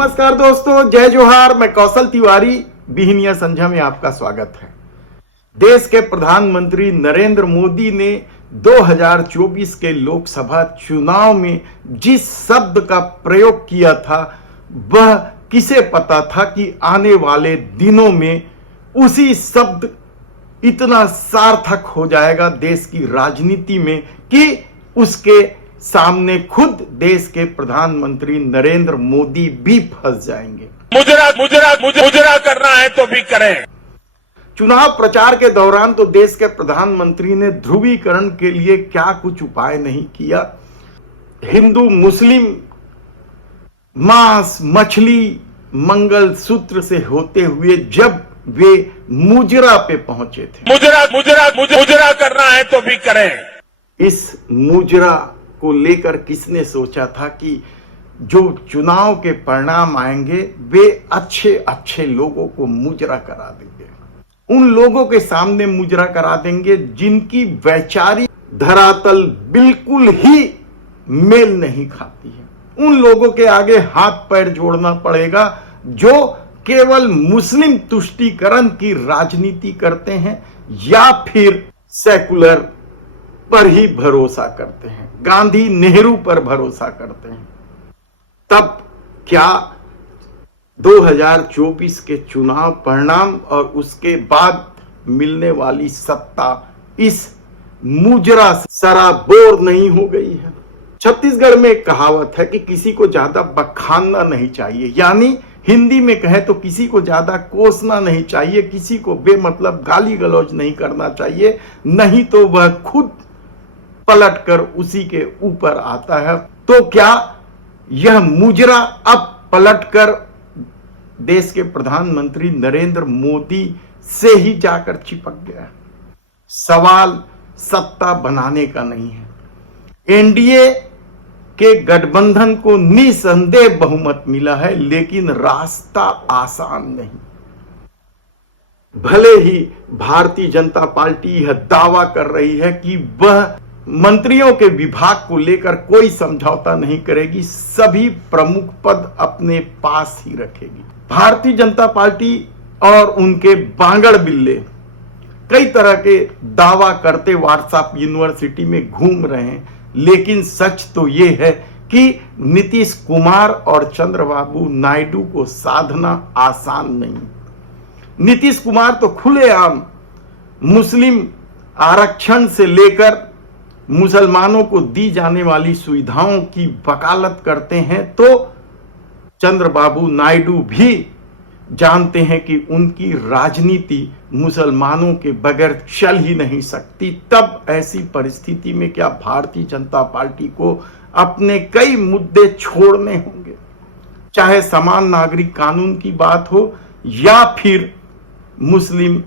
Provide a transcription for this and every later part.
नमस्कार दोस्तों, जय जोहार। मैं कौशल तिवारी बिहनिया संझा में आपका स्वागत है। देश के प्रधानमंत्री नरेंद्र मोदी ने 2024 के लोकसभा चुनाव में जिस शब्द का प्रयोग किया था, वह किसे पता था कि आने वाले दिनों में उसी शब्द इतना सार्थक हो जाएगा देश की राजनीति में कि उसके सामने खुद देश के प्रधानमंत्री नरेंद्र मोदी भी फंस जाएंगे। मुजरा करना है तो भी करें। चुनाव प्रचार के दौरान तो देश के प्रधानमंत्री ने ध्रुवीकरण के लिए क्या कुछ उपाय नहीं किया। हिंदू मुस्लिम मांस मछली मंगल सूत्र से होते हुए जब वे मुजरा पे पहुंचे थे, मुजरा करना है तो भी करें। इस मुजरा को लेकर किसने सोचा था कि जो चुनाव के परिणाम आएंगे वे अच्छे अच्छे लोगों को मुजरा करा देंगे, उन लोगों के सामने मुजरा करा देंगे जिनकी वैचारिक धरातल बिल्कुल ही मेल नहीं खाती है। उन लोगों के आगे हाथ पैर जोड़ना पड़ेगा जो केवल मुस्लिम तुष्टीकरण की राजनीति करते हैं या फिर सेकुलर पर ही भरोसा करते हैं, गांधी नेहरू पर भरोसा करते हैं। तब क्या 2024 के चुनाव परिणाम और उसके बाद मिलने वाली सत्ता इस मुजरा से सराबोर नहीं हो गई है? छत्तीसगढ़ में एक कहावत है कि किसी को ज्यादा बखानना नहीं चाहिए, यानी हिंदी में कहे तो किसी को ज्यादा कोसना नहीं चाहिए, किसी को बेमतलब गाली गलौज नहीं करना चाहिए, नहीं तो वह खुद पलटकर उसी के ऊपर आता है। तो क्या यह मुजरा अब पलटकर देश के प्रधानमंत्री नरेंद्र मोदी से ही जाकर चिपक गया? सवाल सत्ता बनाने का नहीं है। एनडीए के गठबंधन को निसंदेह बहुमत मिला है, लेकिन रास्ता आसान नहीं। भले ही भारतीय जनता पार्टी यह दावा कर रही है कि वह मंत्रियों के विभाग को लेकर कोई समझौता नहीं करेगी, सभी प्रमुख पद अपने पास ही रखेगी। भारतीय जनता पार्टी और उनके बांगड़ बिल्ले कई तरह के दावा करते व्हाट्सएप यूनिवर्सिटी में घूम रहे हैं, लेकिन सच तो यह है कि नीतीश कुमार और चंद्रबाबू नायडू को साधना आसान नहीं। नीतीश कुमार तो खुलेआम मुस्लिम आरक्षण से लेकर मुसलमानों को दी जाने वाली सुविधाओं की वकालत करते हैं, तो चंद्रबाबू नायडू भी जानते हैं कि उनकी राजनीति मुसलमानों के बगैर चल ही नहीं सकती। तब ऐसी परिस्थिति में क्या भारतीय जनता पार्टी को अपने कई मुद्दे छोड़ने होंगे, चाहे समान नागरिक कानून की बात हो या फिर मुस्लिम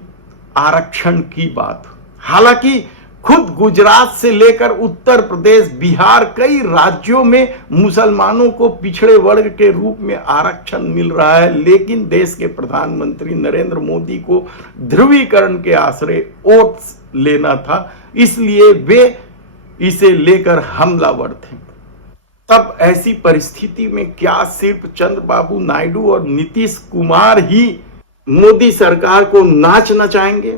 आरक्षण की बात हो। हालांकि खुद गुजरात से लेकर उत्तर प्रदेश बिहार कई राज्यों में मुसलमानों को पिछड़े वर्ग के रूप में आरक्षण मिल रहा है, लेकिन देश के प्रधानमंत्री नरेंद्र मोदी को ध्रुवीकरण के आश्रय वोट लेना था, इसलिए वे इसे लेकर हमलावर थे। तब ऐसी परिस्थिति में क्या सिर्फ चंद्रबाबू नायडू और नीतीश कुमार ही मोदी सरकार को नाच नचाएंगे,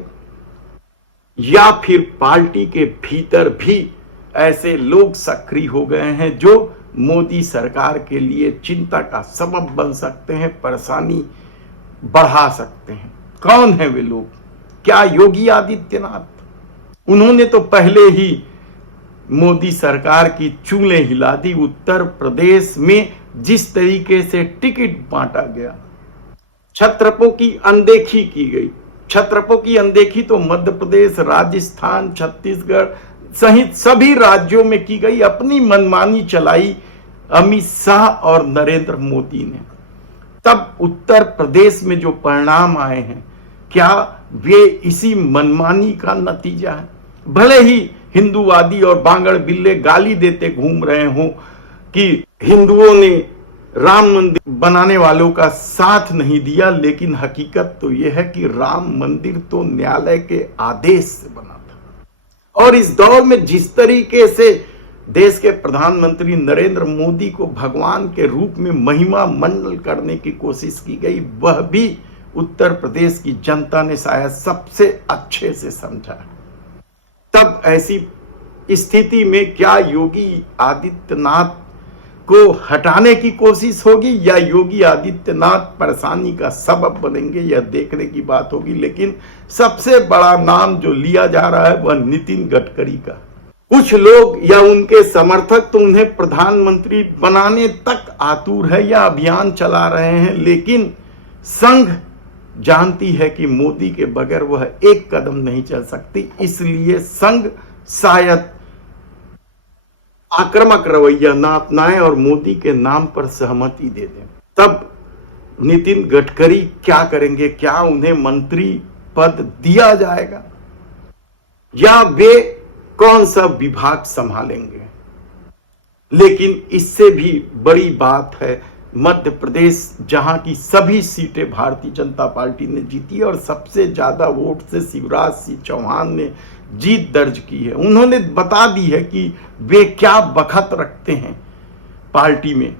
या फिर पार्टी के भीतर भी ऐसे लोग सक्रिय हो गए हैं जो मोदी सरकार के लिए चिंता का सबब बन सकते हैं, परेशानी बढ़ा सकते हैं? कौन है वे लोग? क्या योगी आदित्यनाथ? उन्होंने तो पहले ही मोदी सरकार की चूलें हिला दी। उत्तर प्रदेश में जिस तरीके से टिकट बांटा गया, छत्रपों की अनदेखी की गई। छत्रपों की अनदेखी तो मध्य प्रदेश, राजस्थान, छत्तीसगढ़ सहित सभी राज्यों में की गई। अपनी मनमानी चलाई अमित शाह और नरेंद्र मोदी ने। तब उत्तर प्रदेश में जो परिणाम आए हैं, क्या वे इसी मनमानी का नतीजा है? भले ही हिंदूवादी और बांगड़ बिल्ले गाली देते घूम रहे हों कि हिंदुओं ने राम मंदिर बनाने वालों का साथ नहीं दिया, लेकिन हकीकत तो यह है कि राम मंदिर तो न्यायालय के आदेश से बना था। और इस दौर में जिस तरीके से देश के प्रधानमंत्री नरेंद्र मोदी को भगवान के रूप में महिमा मंडल करने की कोशिश की गई, वह भी उत्तर प्रदेश की जनता ने शायद सबसे अच्छे से समझा। तब ऐसी स्थिति में क्या योगी आदित्यनाथ को हटाने की कोशिश होगी या योगी आदित्यनाथ परेशानी का सबब बनेंगे, यह देखने की बात होगी। लेकिन सबसे बड़ा नाम जो लिया जा रहा है वह नितिन गडकरी का। कुछ लोग या उनके समर्थक तो उन्हें प्रधानमंत्री बनाने तक आतुर है या अभियान चला रहे हैं, लेकिन संघ जानती है कि मोदी के बगैर वह एक कदम नहीं चल सकती। इसलिए संघ शायद आक्रामक रवैया ना अपनाए और मोदी के नाम पर सहमति दे दें। तब नितिन गडकरी क्या करेंगे? क्या उन्हें मंत्री पद दिया जाएगा या वे कौन सा विभाग संभालेंगे? लेकिन इससे भी बड़ी बात है, मध्य प्रदेश जहां की सभी सीटें भारतीय जनता पार्टी ने जीती और सबसे ज्यादा वोट से शिवराज सिंह चौहान ने जीत दर्ज की है। उन्होंने बता दी है कि वे क्या बखत रखते हैं पार्टी में।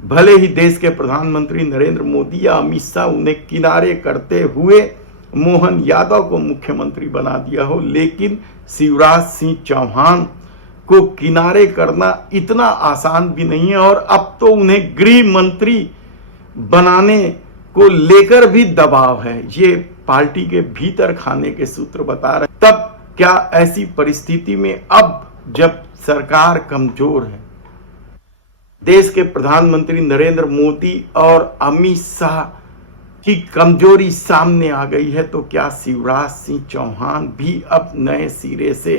भले ही देश के प्रधानमंत्री नरेंद्र मोदी या अमित शाह उन्हें किनारे करते हुए मोहन यादव को मुख्यमंत्री बना दिया हो, लेकिन शिवराज सिंह चौहान को किनारे करना इतना आसान भी नहीं है और अब तो उन्हें गृह मंत्री बनाने को लेकर भी दबाव है, ये पार्टी के भीतर खाने के सूत्र बता रहे। तब क्या ऐसी परिस्थिति में अब जब सरकार कमजोर है, देश के प्रधानमंत्री नरेंद्र मोदी और अमित शाह की कमजोरी सामने आ गई है, तो क्या शिवराज सिंह चौहान भी अब नए सिरे से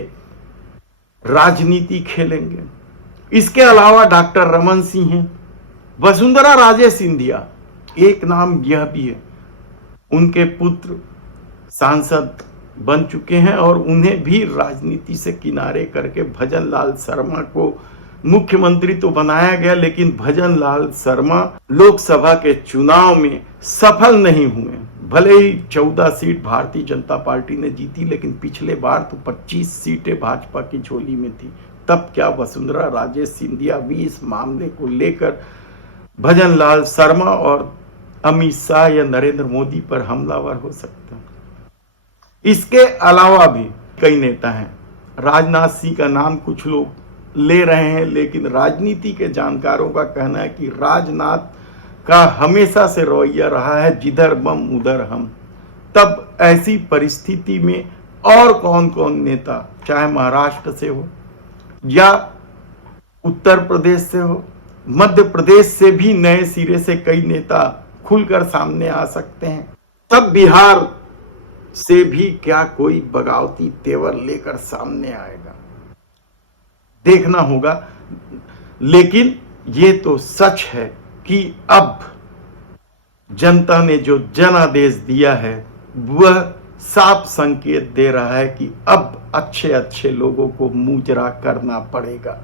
राजनीति खेलेंगे? इसके अलावा डॉक्टर रमन सिंह हैं, वसुंधरा राजे सिंधिया, एक नाम यह भी है, उनके पुत्र सांसद बन चुके हैं और उन्हें भी राजनीति से किनारे करके भजन लाल शर्मा को मुख्यमंत्री तो बनाया गया, लेकिन भजन लाल शर्मा लोकसभा के चुनाव में सफल नहीं हुए। भले ही 14 सीट भारतीय जनता पार्टी ने जीती, लेकिन पिछले बार तो 25 सीटें भाजपा की झोली में थी। तब क्या वसुंधरा राजे सिंधिया भी इस मामले को लेकर भजन लाल शर्मा और अमित शाह या नरेंद्र मोदी पर हमलावर हो सकते हैं? इसके अलावा भी कई नेता हैं। राजनाथ सिंह का नाम कुछ लोग ले रहे हैं, लेकिन राजनीति के जानकारों का कहना है कि राजनाथ का हमेशा से रवैया रहा है जिधर बम उधर हम। तब ऐसी परिस्थिति में और कौन कौन नेता, चाहे महाराष्ट्र से हो या उत्तर प्रदेश से हो, मध्य प्रदेश से भी नए सिरे से कई नेता खुलकर सामने आ सकते हैं। तब बिहार से भी क्या कोई बगावती तेवर लेकर सामने आएगा, देखना होगा। लेकिन ये तो सच है कि अब जनता ने जो जनादेश दिया है वह साफ संकेत दे रहा है कि अब अच्छे अच्छे लोगों को मुजरा करना पड़ेगा।